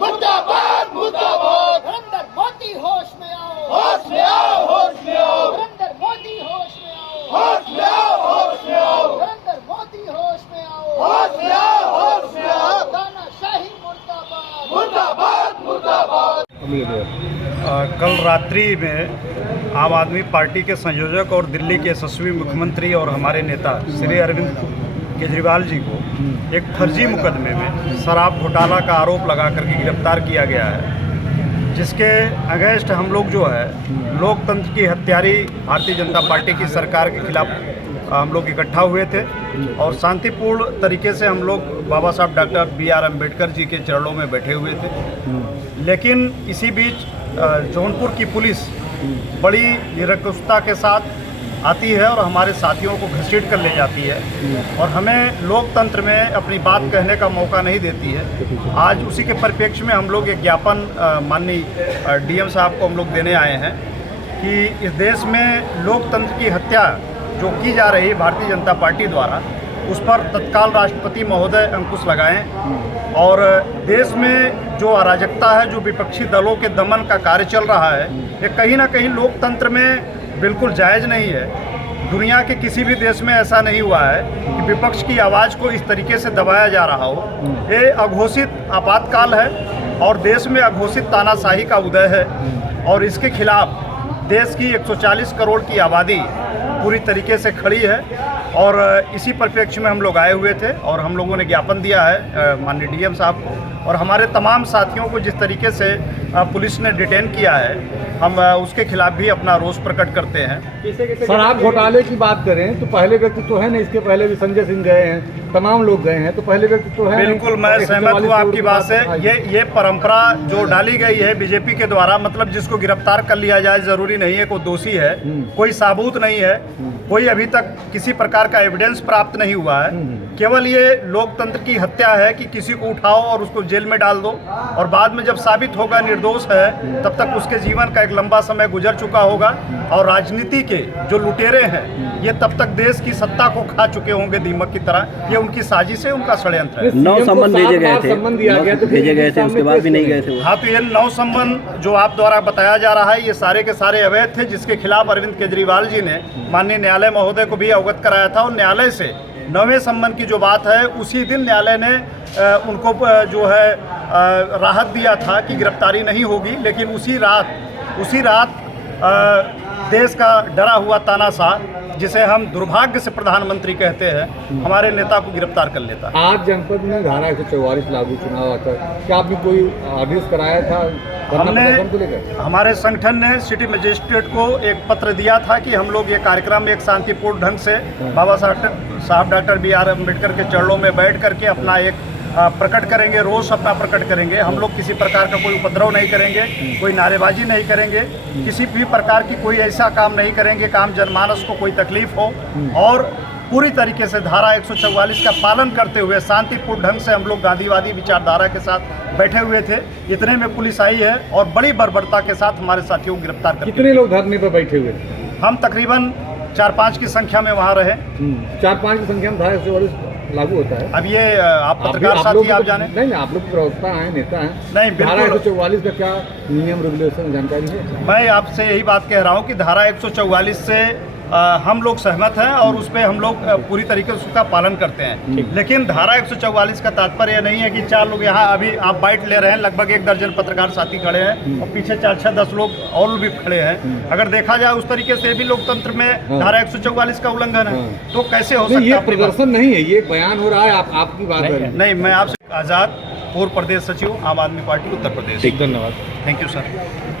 मुर्दाबाद मुर्दाबाद। नरेंद्र मोदी होश में आओ, होश में आओ, होश में आओ, नरेंद्र मोदी होश में आओ, होश में आओ, होश में आओ, नरेंद्र मोदी होश में आओ, होश में आओ, होश में आओ। तानाशाही मुर्दाबाद, मुर्दाबाद मुर्दाबाद। कल रात्रि में आम आदमी पार्टी के संयोजक और दिल्ली के यशस्वी मुख्यमंत्री और हमारे नेता श्री अरविंद केजरीवाल जी को एक फर्जी मुकदमे में शराब घोटाला का आरोप लगा करके गिरफ्तार किया गया है, जिसके अगेंस्ट हम लोग जो है लोकतंत्र की हत्यारी भारतीय जनता पार्टी की सरकार के खिलाफ हम लोग इकट्ठा हुए थे और शांतिपूर्ण तरीके से हम लोग बाबा साहब डॉक्टर B.R. अम्बेडकर जी के चरणों में बैठे हुए थे। लेकिन इसी बीच जौनपुर की पुलिस बड़ी निरंकुशता के साथ आती है और हमारे साथियों को घसीट कर ले जाती है और हमें लोकतंत्र में अपनी बात कहने का मौका नहीं देती है। आज उसी के परिप्रेक्ष्य में हम लोग एक ज्ञापन माननीय DM साहब को हम लोग देने आए हैं कि इस देश में लोकतंत्र की हत्या जो की जा रही है भारतीय जनता पार्टी द्वारा, उस पर तत्काल राष्ट्रपति महोदय अंकुश लगाएं और देश में जो अराजकता है, जो विपक्षी दलों के दमन का कार्य चल रहा है, ये कहीं ना कहीं लोकतंत्र में बिल्कुल जायज़ नहीं है। दुनिया के किसी भी देश में ऐसा नहीं हुआ है कि विपक्ष की आवाज़ को इस तरीके से दबाया जा रहा हो। ये अघोषित आपातकाल है और देश में अघोषित तानाशाही का उदय है और इसके खिलाफ देश की 140 करोड़ की आबादी पूरी तरीके से खड़ी है और इसी परिप्रेक्ष्य में हम लोग आए हुए थे और हम लोगों ने ज्ञापन दिया है माननीय DM साहब को और हमारे तमाम साथियों को जिस तरीके से पुलिस ने डिटेन किया है, हम उसके खिलाफ भी अपना रोष प्रकट करते हैं। शराब घोटाले की बात करें तो पहले व्यक्ति तो है नहीं, इसके पहले भी संजय सिंह गए हैं, तमाम लोग गए हैं, तो पहले व्यक्ति तो है। बिल्कुल मैं सहमत हूँ आपकी बात से। ये परंपरा जो डाली गई है बीजेपी के द्वारा, मतलब जिसको गिरफ्तार कर लिया जाए जरूरी नहीं है कोई दोषी है, कोई साबूत नहीं है, कोई अभी तक किसी प्रकार का एविडेंस प्राप्त नहीं हुआ है। केवल ये लोकतंत्र की हत्या है कि किसी को उठाओ और उसको जेल में डाल दो और बाद में जब साबित होगा निर्दोष है तब तक उसके जीवन का एक लंबा समय गुजर चुका होगा और राजनीति के जो लुटेरे हैं ये तब तक देश की सत्ता को खा चुके होंगे दीमक की तरह। ये उनकी साजिश है, उनका षड्यंत्र है। 9 सम्मन भेजे गए थे, भेजे गए थे, उसके बाद भी नहीं गए थे। हाँ, तो ये 9 सम्मन जो आप द्वारा बताया जा रहा है ये सारे के सारे अवैध थे, जिसके खिलाफ अरविंद केजरीवाल जी ने माननीय न्यायालय महोदय को भी अवगत कराया था और न्यायालय से 9वें सम्मन की जो बात है उसी दिन न्यायालय ने उनको जो है राहत दिया था कि गिरफ्तारी नहीं होगी। लेकिन उसी रात देश का डरा हुआ तानाशाह, जिसे हम दुर्भाग्य से प्रधानमंत्री कहते हैं, हमारे नेता को गिरफ्तार कर लेता। आज जनपद में धारा 144 लागू चुनाव आता, क्या आपने कोई आदेश कराया था? हमने हमारे संगठन ने सिटी मजिस्ट्रेट को एक पत्र दिया था कि हम लोग ये कार्यक्रम एक शांतिपूर्ण ढंग से बाबा साहब डॉक्टर B.R. अम्बेडकर के चरणों में बैठ करके अपना एक प्रकट करेंगे, रोष अपना प्रकट करेंगे। हम लोग किसी प्रकार का कोई उपद्रव नहीं करेंगे, कोई नारेबाजी नहीं करेंगे, किसी भी प्रकार की कोई ऐसा काम नहीं करेंगे काम जनमानस को कोई तकलीफ हो और पूरी तरीके से धारा 144 का पालन करते हुए शांतिपूर्ण ढंग से हम लोग गांधीवादी विचारधारा के साथ बैठे हुए थे। इतने में पुलिस आई है और बड़ी बर्बरता के साथ हमारे साथियों को गिरफ्तार कर। कितने लोग धरने पर बैठे हुए? हम तकरीबन 4-5 की संख्या में वहाँ रहे। 4-5 की संख्या में धारा 144 लागू होता है। अब ये आप पत्रकार साथी आप जाने। नहीं, आप लोग प्रवक्ता हैं, नेता हैं। नहीं, धारा 144 का क्या नियम रेगुलेशन जानकारी है? मैं आपसे यही बात कह रहा हूँ कि धारा 144 से हम लोग सहमत हैं और उस पर हम लोग पूरी तरीके से उसका पालन करते हैं। लेकिन धारा 144 का तात्पर्य नहीं है कि 4 लोग यहाँ अभी आप बाइट ले रहे हैं, लगभग 1 दर्जन पत्रकार साथी खड़े हैं और पीछे 4-6-10 लोग और भी खड़े हैं। अगर देखा जाए उस तरीके से भी लोकतंत्र में धारा 144 का उल्लंघन है तो कैसे हो सकता है? ये प्रदर्शन नहीं है, ये बयान हो रहा है, आपकी बात नहीं। मैं आपसे आज़ाद पूर्व प्रदेश सचिव आम आदमी पार्टी उत्तर प्रदेश। धन्यवाद। Thank you sir.